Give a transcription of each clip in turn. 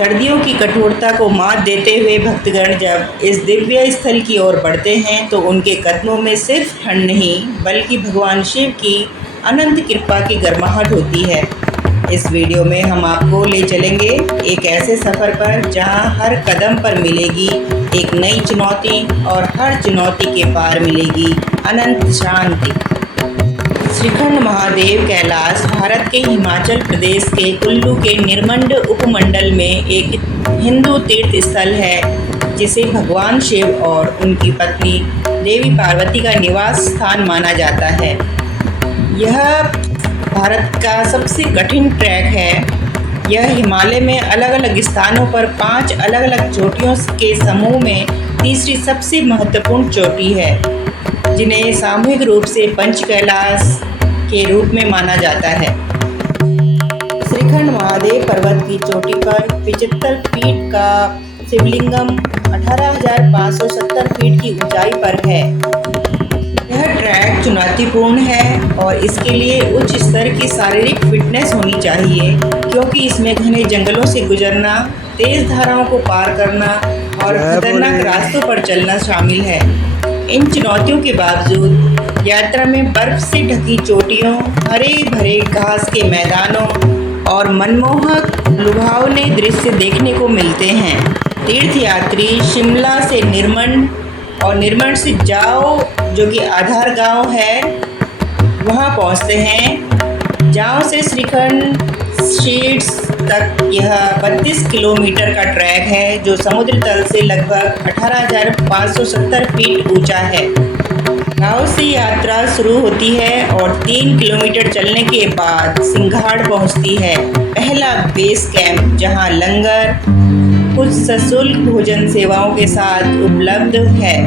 सर्दियों की कठोरता को मात देते हुए भक्तगण जब इस दिव्य स्थल की ओर बढ़ते हैं तो उनके कदमों में सिर्फ ठंड नहीं बल्कि भगवान शिव की अनंत कृपा की गर्माहट होती है। इस वीडियो में हम आपको ले चलेंगे एक ऐसे सफ़र पर जहां हर कदम पर मिलेगी एक नई चुनौती और हर चुनौती के पार मिलेगी अनंत शांति। श्रीखंड महादेव कैलाश भारत के हिमाचल प्रदेश के कुल्लू के निरमंड उपमंडल में एक हिंदू तीर्थ स्थल है जिसे भगवान शिव और उनकी पत्नी देवी पार्वती का निवास स्थान माना जाता है। यह भारत का सबसे कठिन ट्रैक है। यह हिमालय में अलग अलग स्थानों पर 5 अलग अलग चोटियों के समूह में तीसरी सबसे महत्वपूर्ण चोटी है, जिन्हें सामूहिक रूप से पंच कैलाश के रूप में माना जाता है। श्रीखंड महादेव पर्वत की चोटी पर 75 फीट का शिवलिंगम 18,570 फीट की ऊंचाई पर है। यह ट्रैक चुनौतीपूर्ण है और इसके लिए उच्च स्तर की शारीरिक फिटनेस होनी चाहिए, क्योंकि इसमें घने जंगलों से गुजरना, तेज धाराओं को पार करना और खतरनाक रास्तों पर चलना शामिल है। इन चुनौतियों के बावजूद यात्रा में बर्फ से ढकी चोटियों, हरे भरे घास के मैदानों और मनमोहक लुभावने दृश्य देखने को मिलते हैं। तीर्थयात्री शिमला से निरमंड और निरमंड से जाओ, जो कि आधार गांव है, वहां पहुंचते हैं। जाओ से श्रीखंड शीट्स तक यह 32 किलोमीटर का ट्रैक है, जो समुद्र तल से लगभग 18,570 फीट ऊंचा है। गांव से यात्रा शुरू होती है और 3 किलोमीटर चलने के बाद सिंघाड़ पहुंचती है, पहला बेस कैंप, जहां लंगर कुछ सशुल्क भोजन सेवाओं के साथ उपलब्ध है।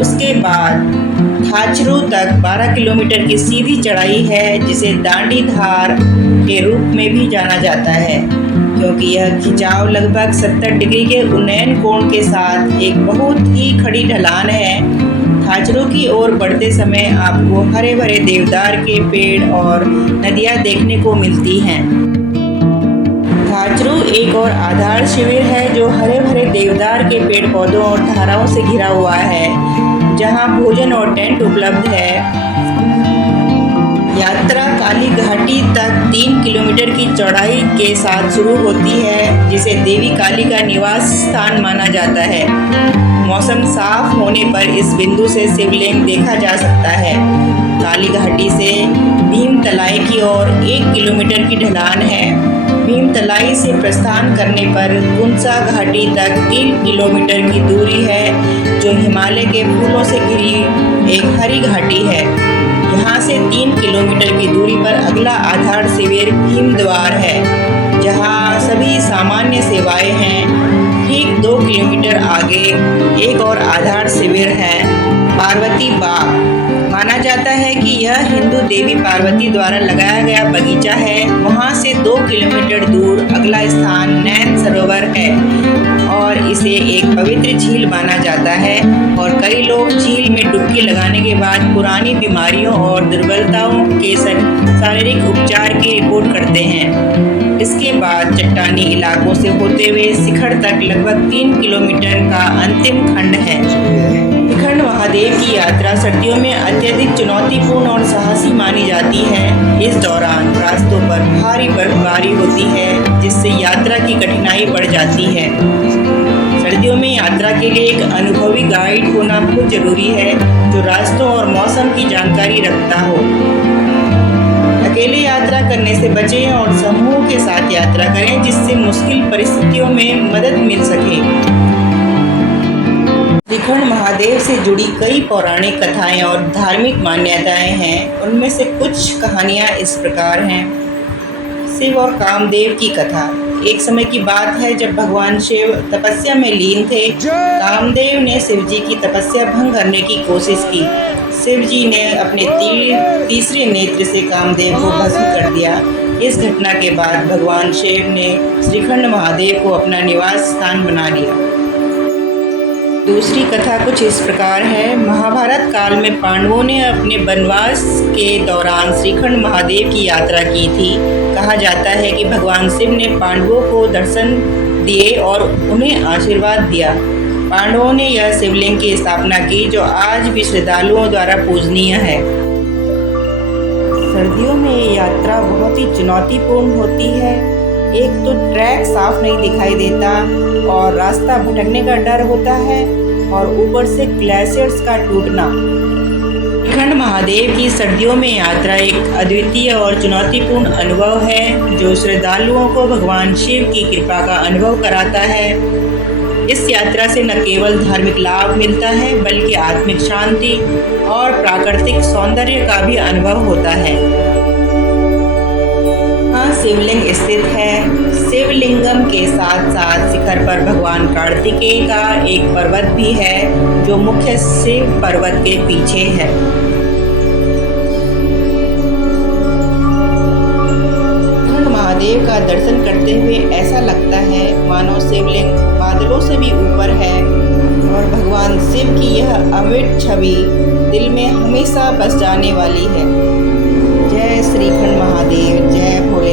उसके बाद थाचरू तक 12 किलोमीटर की सीधी चढ़ाई है, जिसे दांडी धार के रूप में भी जाना जाता है, क्योंकि यह खिंचाव लगभग 70 डिग्री के उन्नयन कोण के साथ एक बहुत ही खड़ी ढलान है। थाचरू की ओर बढ़ते समय आपको हरे भरे देवदार के पेड़ और नदियाँ देखने को मिलती हैं। थाचरू एक और आधार शिविर है जो हरे भरे देवदार के पेड़ पौधों और धाराओं से घिरा हुआ है, जहां भोजन और टेंट उपलब्ध है। यात्रा काली घाटी तक 3 किलोमीटर की चौड़ाई के साथ शुरू होती है, जिसे देवी काली का निवास स्थान माना जाता है। मौसम साफ होने पर इस बिंदु से शिवलिंग देखा जा सकता है। काली घाटी से भीमतलाई की ओर 1 किलोमीटर की ढलान है। भीमतलाई से प्रस्थान करने पर गुंसा घाटी तक 3 किलोमीटर की दूरी है, जो हिमालय के फूलों से घिरी एक हरी घाटी है। यहाँ से 3 किलोमीटर की दूरी पर अगला आधार शिविर भीमद्वार है, जहाँ सभी सामान्य सेवाएं हैं। ठीक 2 किलोमीटर आगे एक और आधार शिविर है, पार्वती बाग। माना जाता है कि यह हिंदू देवी पार्वती द्वारा लगाया गया बगीचा है। वहाँ से 2 किलोमीटर दूर अगला स्थान नैन सरोवर है और इसे एक पवित्र झील माना जाता है, और कई लोग झील में डुबकी लगाने के बाद पुरानी बीमारियों और दुर्बलताओं के शारीरिक उपचार की रिपोर्ट करते हैं। इसके बाद चट्टानी इलाकों से होते हुए शिखर तक लगभग 3 किलोमीटर का अंतिम खंड है। श्रीखंड महादेव की यात्रा सर्दियों में अत्यधिक चुनौतीपूर्ण और साहसी मानी जाती है। इस दौरान रास्तों पर भारी बर्फबारी होती है, जिससे यात्रा की कठिनाई बढ़ जाती है। सर्दियों में यात्रा के लिए एक अनुभवी गाइड होना बहुत जरूरी है, जो रास्तों और मौसम की जानकारी रखता हो। अकेले यात्रा करने से बचें और समूह के साथ यात्रा करें, जिससे मुश्किल परिस्थितियों में मदद मिल सके। श्रीखंड महादेव से जुड़ी कई पौराणिक कथाएं और धार्मिक मान्यताएं हैं। उनमें से कुछ कहानियां इस प्रकार हैं। शिव और कामदेव की कथा। एक समय की बात है जब भगवान शिव तपस्या में लीन थे। कामदेव ने शिवजी की तपस्या भंग करने की कोशिश की। शिवजी ने अपने तीसरे नेत्र से कामदेव को भस्म कर दिया। इस घटना के बाद भगवान शिव ने श्रीखंड महादेव को अपना निवास स्थान बना लिया। दूसरी कथा कुछ इस प्रकार है। महाभारत काल में पांडवों ने अपने वनवास के दौरान श्रीखंड महादेव की यात्रा की थी। कहा जाता है कि भगवान शिव ने पांडवों को दर्शन दिए और उन्हें आशीर्वाद दिया। पांडवों ने यह शिवलिंग की स्थापना की जो आज भी श्रद्धालुओं द्वारा पूजनीय है। सर्दियों में ये यात्रा बहुत ही चुनौतीपूर्ण होती है। एक तो ट्रैक साफ नहीं दिखाई देता और रास्ता भटकने का डर होता है और ऊपर से ग्लेशियर्स का टूटना। श्रीखंड महादेव की सर्दियों में यात्रा एक अद्वितीय और चुनौतीपूर्ण अनुभव है जो श्रद्धालुओं को भगवान शिव की कृपा का अनुभव कराता है। इस यात्रा से न केवल धार्मिक लाभ मिलता है बल्कि आत्मिक शांति और प्राकृतिक सौंदर्य का भी अनुभव होता है। यहाँ शिवलिंग स्थित है। शिवलिंगम के साथ साथ शिखर पर भगवान कार्तिकेय का एक पर्वत भी है जो मुख्य शिव पर्वत के पीछे है। महादेव का दर्शन करते हुए ऐसा लगता है मानो शिवलिंग बादलों से भी ऊपर है और भगवान शिव की यह अमिट छवि दिल में हमेशा बस जाने वाली है। जय श्रीखंड महादेव, जय भोले।